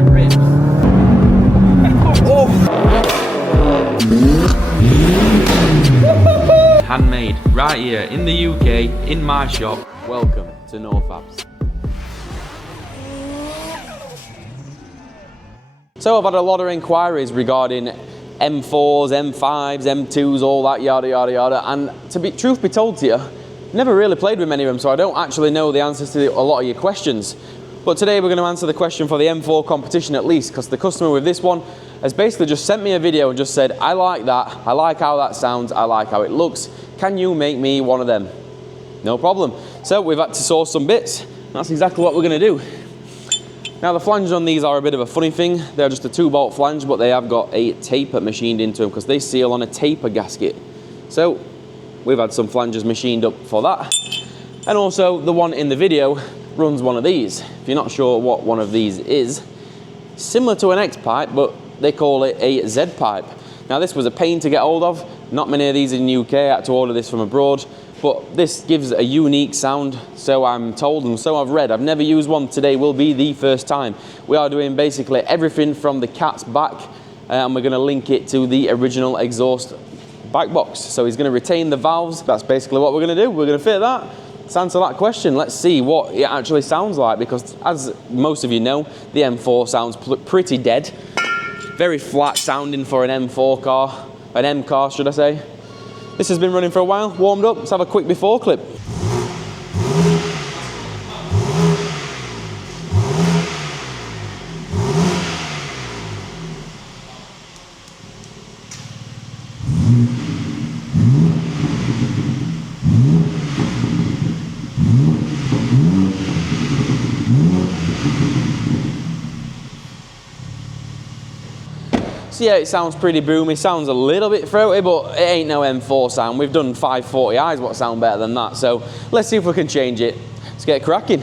it rips. Oh. Handmade, right here in the UK, in my shop. Welcome to NAWFABZ. So I've had a lot of inquiries regarding M4s, M5s, M2s, all that yada yada yada, and truth be told to you, never really played with many of them, so I don't actually know the answers to a lot of your questions. But today we're going to answer the question for the M4 competition at least, because the customer with this one has basically just sent me a video and just said, I like that, I like how that sounds, I like how it looks, can you make me one of them? No problem. So we've had to source some bits. That's exactly what we're going to do. Now the flanges on these are a bit of a funny thing. They're just a 2-bolt flange, but they have got a taper machined into them because they seal on a taper gasket. So we've had some flanges machined up for that. And also the one in the video runs one of these. If you're not sure what one of these is, similar to an X pipe, but they call it a Z pipe. Now this was a pain to get hold of. Not many of these in the UK. I had to order this from abroad. But this gives a unique sound, so I'm told and so I've read. I've never used one. Today will be the first time. We are doing basically everything from the cat's back, and we're going to link it to the original exhaust back box. So he's going to retain the valves. That's basically what we're going to do. We're going to fit that. Let's answer that question. Let's see what it actually sounds like, because as most of you know, the M4 sounds pretty dead. Very flat sounding for an M4 car, an M car should I say. This has been running for a while, warmed up. Let's have a quick before clip. So yeah, it sounds pretty boomy, sounds a little bit throaty, but it ain't no M4 sound. We've done 540i's what sound better than that, so let's see if we can change it. Let's get cracking.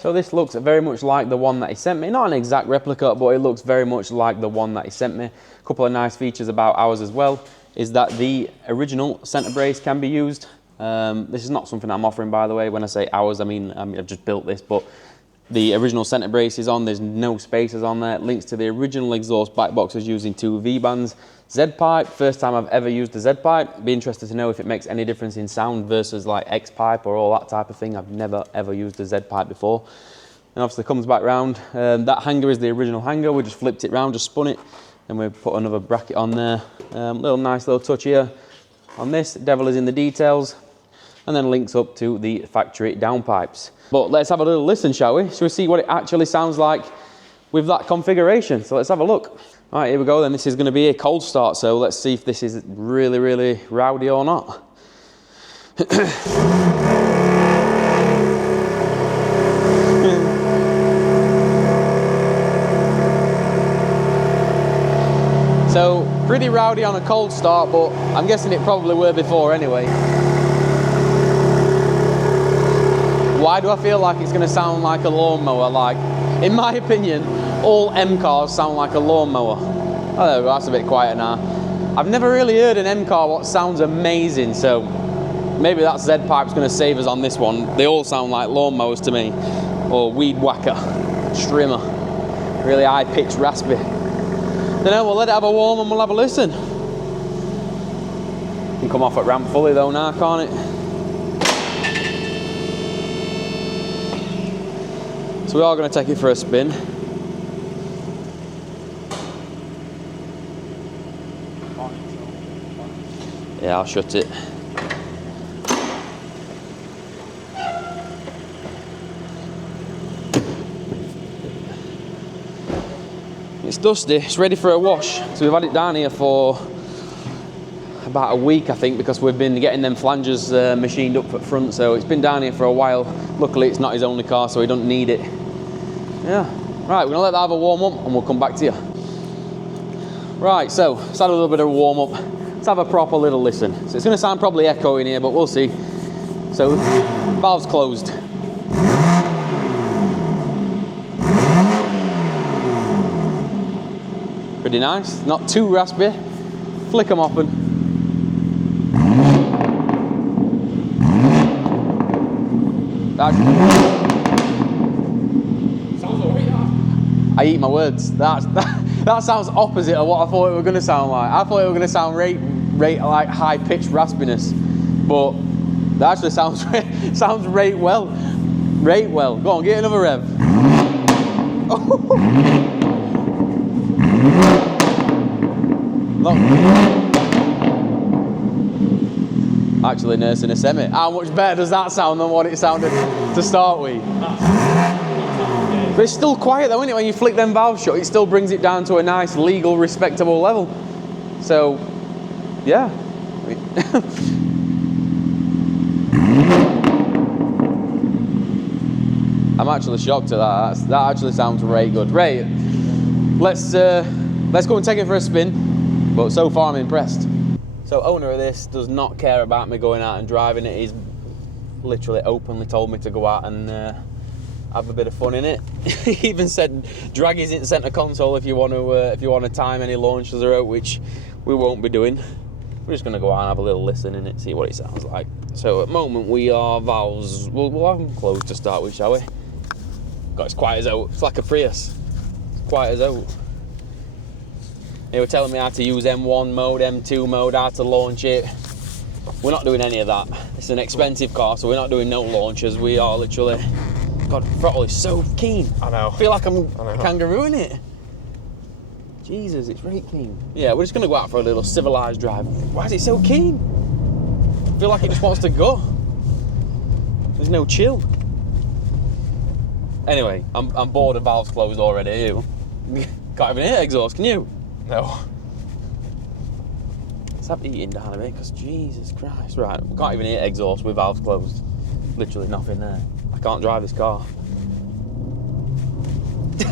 So this looks very much like the one that he sent me. Not an exact replica, but it looks very much like the one that he sent me. A couple of nice features about ours as well is that the original center brace can be used. This is not something I'm offering, by the way. When I say ours, I mean I've just built this, but the original center brace is on. There's no spacers on there. It links to the original exhaust back boxes using 2 V-bands. Z-pipe, first time I've ever used a Z-pipe. Be interested to know if it makes any difference in sound versus like X-pipe or all that type of thing. I've never ever used a Z-pipe before. And obviously comes back round. That hanger is the original hanger. We just flipped it round, just spun it, and we put another bracket on there. Nice little touch here on this. Devil is in the details, and then links up to the factory downpipes. But let's have a little listen, shall we? Shall we see what it actually sounds like with that configuration? So let's have a look. All right, here we go then. This is going to be a cold start, so let's see if this is really, really rowdy or not. So, pretty rowdy on a cold start, but I'm guessing it probably were before anyway. Why do I feel like it's going to sound like a lawnmower? Like, In my opinion, all M cars sound like a lawnmower. Oh, there we go, that's a bit quieter now. I've never really heard an M car what sounds amazing, so maybe that Z pipe's going to save us on this one. They all sound like lawnmowers to me, or weed whacker, strimmer, really high-pitched raspy. Then we'll let it have a warm and we'll have a listen. Can come off at ramp fully though now, can't it? So we are going to take it for a spin. Yeah, I'll shut it. It's dusty, it's ready for a wash. So we've had it down here for about a week, I think, because we've been getting them flanges machined up at front, so it's been down here for a while. Luckily it's not his only car, so he doesn't need it. Yeah, right, we're gonna let that have a warm up and we'll come back to you. Right, so let's have a little bit of a warm up. Let's have a proper little listen. So it's gonna sound probably echoing here, but we'll see. So, valve's closed. Pretty nice, not too raspy. Flick them open. Sounds alright, I eat my words. That sounds opposite of what I thought it were going to sound like. I thought it were going to sound rate like high-pitched raspiness, but that actually sounds rate well. Rate well. Go on, get another rev. Look. Actually nursing a semi. How much better does that sound than what it sounded to start with? But it's still quiet though, isn't it? When you flick them valves shut, it still brings it down to a nice, legal, respectable level. So, yeah. I'm actually shocked at that. That actually sounds very good. Right, let's go and take it for a spin. But so far I'm impressed. So owner of this does not care about me going out and driving it. He's literally openly told me to go out and have a bit of fun in it. He even said drag his in centre console if you want to time any launches or out, which we won't be doing. We're just going to go out and have a little listen in it, see what it sounds like. So at the moment we are valves. We'll have them closed to start with, shall we? God, it's quiet as out. It's like a Prius. It's quiet as out. They were telling me how to use M1 mode, M2 mode, how to launch it. We're not doing any of that. It's an expensive car, so we're not doing no launches. We are literally... God, throttle is so keen. I know. I feel like I'm a kangaroo in it. Jesus, it's very keen. Yeah, we're just going to go out for a little civilised drive. Why is it so keen? I feel like it just wants to go. There's no chill. Anyway, I'm bored of valves closed already. You can't even hear exhaust, can you? No. Let's have eating down a bit, because Jesus Christ. Right, we can't even hear exhaust with valves closed. Literally nothing there. I can't drive this car.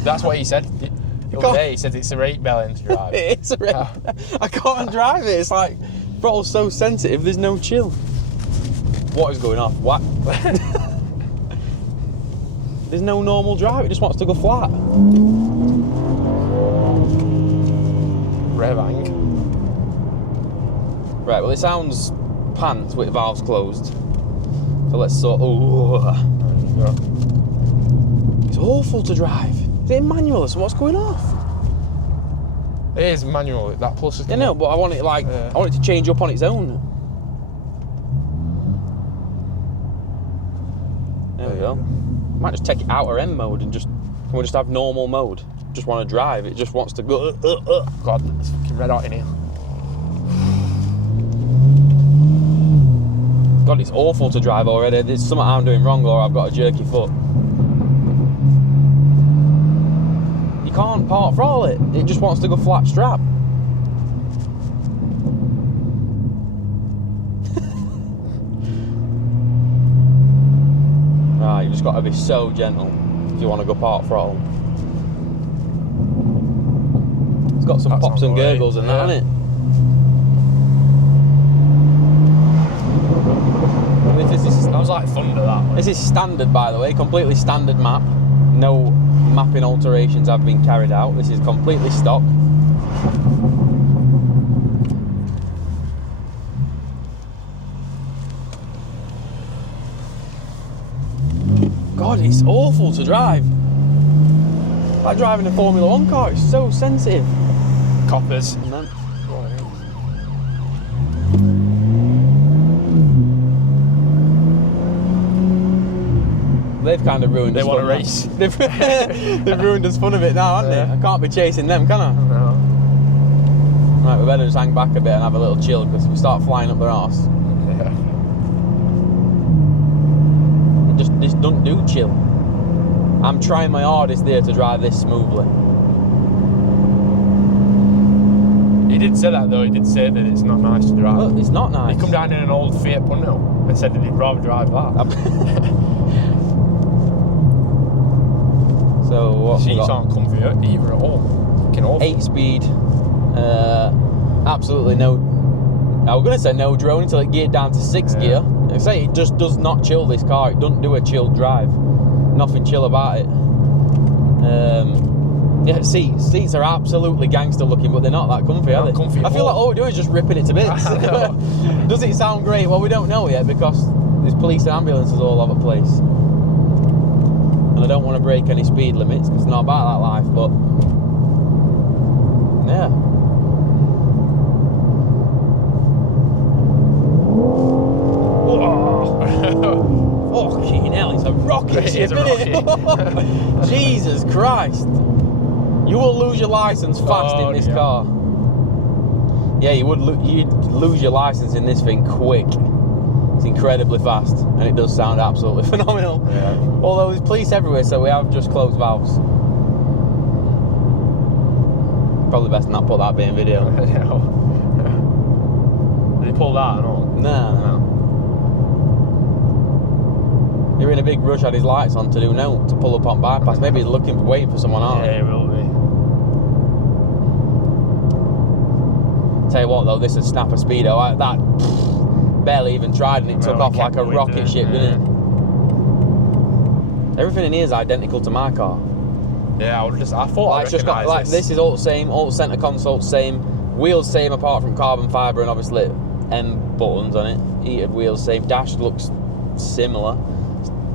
That's what he said. The other day he said it's a rate belling to drive. It's a rate. I can't drive it. It's like, throttle's so sensitive, there's no chill. What is going off? What? There's no normal drive, it just wants to go flat. Revang. Right, well it sounds pants with valves closed. So let's sort. Oh, it's awful to drive. Is it manual? So what's going off? It is manual. That plus is. Yeah, no, but I want it like I want it to change up on its own. There we go. Might just take it out of M mode and we'll just have normal mode. Just want to drive. It just wants to go. God, it's fucking red hot in here. God, it's awful to drive already. There's something I'm doing wrong, or I've got a jerky foot. You can't part throttle it. It just wants to go flat strap. Right, you just got to be so gentle if you want to go part throttle. It's got some pops and gurgles and that, hasn't it? That was like thunder, that. This is standard, by the way, completely standard map. No mapping alterations have been carried out. This is completely stock. God, it's awful to drive. Like driving a Formula 1 car, it's so sensitive. Coppers. They've kind of ruined us. They want to race. They've ruined us fun of it now, haven't they? I can't be chasing them, can I? No. Right, we better just hang back a bit and have a little chill, because we start flying up their arse. Yeah. This don't do chill. I'm trying my hardest there to drive this smoothly. He did say that though, he did say that it's not nice to drive. Look, it's not nice. He come down in an old Fiat Punto and said that he'd rather drive that. So what we Seats got? aren't comfy either at all. Fucking awful. 8-speed, absolutely no. I was going to say no drone until it geared down to 6 gear. Like I say, it just does not chill this car. It doesn't do a chilled drive. Nothing chill about it. Yeah, seats are absolutely gangster looking, but they're not that comfy, are they? Comfy I feel like all we're doing is just ripping it to bits. Does it sound great? Well, we don't know yet, because there's police and ambulances all over the place. And I don't want to break any speed limits, because it's not about that life, but yeah. Fucking hell, it's a rocket ship, isn't it? Jesus Christ. You will lose your license fast in this car. Yeah, you'd lose your license in this thing quick. It's incredibly fast, and it does sound absolutely phenomenal. Yeah. Although there's police everywhere, so we have just closed valves. Probably best not put that bit in video. Did he pull that and all? No. You're in a big rush, had his lights on to pull up on bypass. Maybe he's waiting for someone else. Yeah, he will be. Tell you what though, this is snap a speedo. That barely even tried, and it took off like a rocket ship, didn't it? Everything in here is identical to my car. Yeah, I thought Like, it's just got, like, this is all the same, all the centre console's same, wheels same apart from carbon fibre and obviously M buttons on it, heated wheels same, dash looks similar.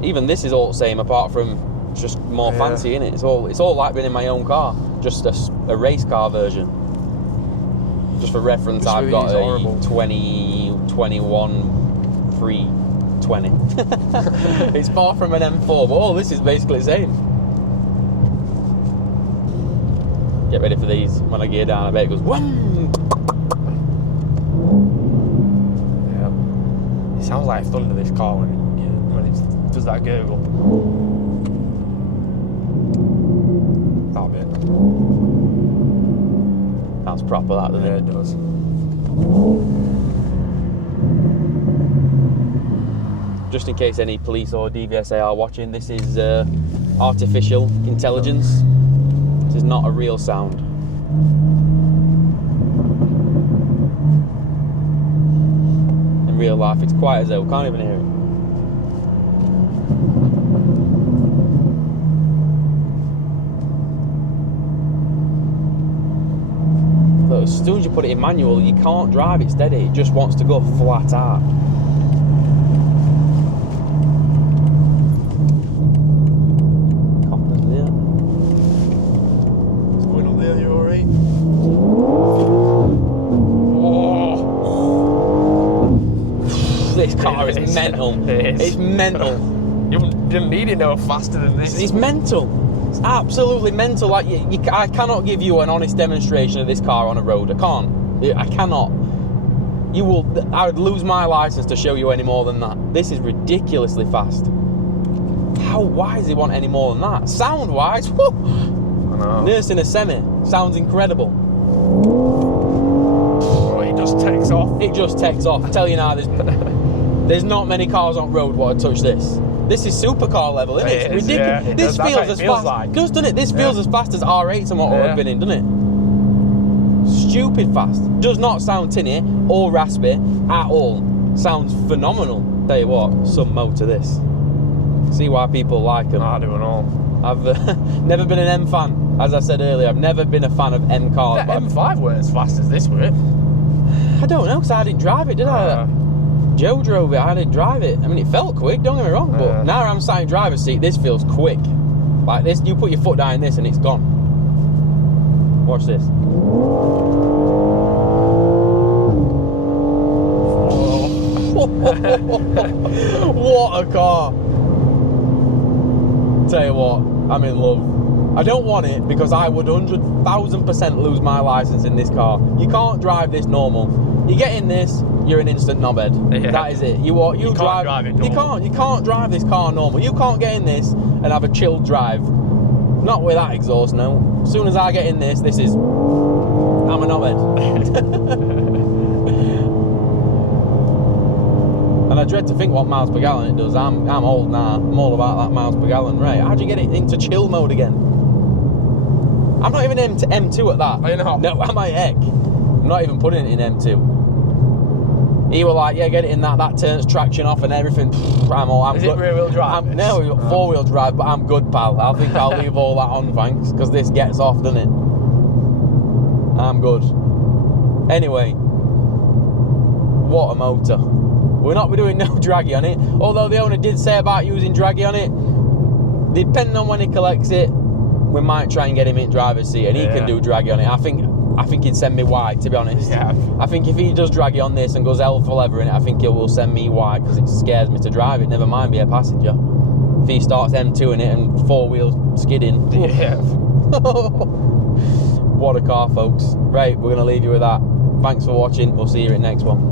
Even this is all the same apart from just more fancy, innit? It's all like being in my own car, just a race car version. Just for reference, I've got a 2021 320. It's far from an M4, but this is basically the same. Get ready for these. When I gear down, I bet it goes wham! Yeah. It sounds like thunder, this car, when it does that gurgle. That bit. That's proper, that, doesn't it? Yeah, it does. Just in case any police or DVSA are watching, this is artificial intelligence. This is not a real sound. In real life, it's quiet as hell. Can't even hear it. But as soon as you put it in manual, you can't drive it steady. It just wants to go flat out. This car is mental. It's mental. You didn't need it no faster than this. It's mental. It's absolutely mental. Like I cannot give you an honest demonstration of this car on a road. I can't. I cannot. You will. I would lose my license to show you any more than that. This is ridiculously fast. Why does he want any more than that? Sound-wise, whoo! I know. Nursing a semi sounds incredible. Oh, it just takes off. It just takes off. I tell you now, there's not many cars on road what would touch this. This is supercar level, isn't it? It's ridiculous. Yeah, this feels as fast. Like. Doesn't it? This feels as fast as R8s and what we've been in, doesn't it? Stupid fast. Does not sound tinny or raspy at all. Sounds phenomenal. Tell you what, some mo to this. See why people like them. I do and all. I've never been an M fan. As I said earlier, I've never been a fan of M cars. That M5 weren't as fast as this, were it? I don't know, because I didn't drive it, did I? Joe drove it, I didn't drive it. I mean, it felt quick, don't get me wrong, but now I'm sat in driver's seat, this feels quick. Like this, you put your foot down in this and it's gone. Watch this. What a car. Tell you what, I'm in love. I don't want it because I would 100,000% lose my license in this car. You can't drive this normal. You get in this, you're an instant knobhead. Yeah. That is it. You can't drive it normal. You can't drive this car normal. You can't get in this and have a chilled drive. Not with that exhaust, no. As soon as I get in this is, I'm a knobhead. And I dread to think what miles per gallon it does. I'm old now. I'm all about that miles per gallon. Right, how'd you get it into chill mode again? I'm not even M2 at that. Are you not? No, am I heck? I'm not even putting it in M2. He was like, yeah, get it in that. That turns traction off and everything. I'm Is good. it rear wheel drive? No, 4-wheel drive, but I'm good, pal. I think I'll leave all that on, thanks, because this gets off, doesn't it? I'm good. Anyway, what a motor. We're not doing no draggy on it, although the owner did say about using draggy on it. Depending on when he collects it, we might try and get him in driver's seat, and he can do draggy on it. I think he'd send me wide, to be honest. Yeah. I think if he does draggy on this and goes hell for leather in it, I think he will send me wide because it scares me to drive it. Never mind be a passenger. If he starts M2 in it and 4-wheel skidding. Yeah. What a car, folks. Right, we're going to leave you with that. Thanks for watching. We'll see you in the next one.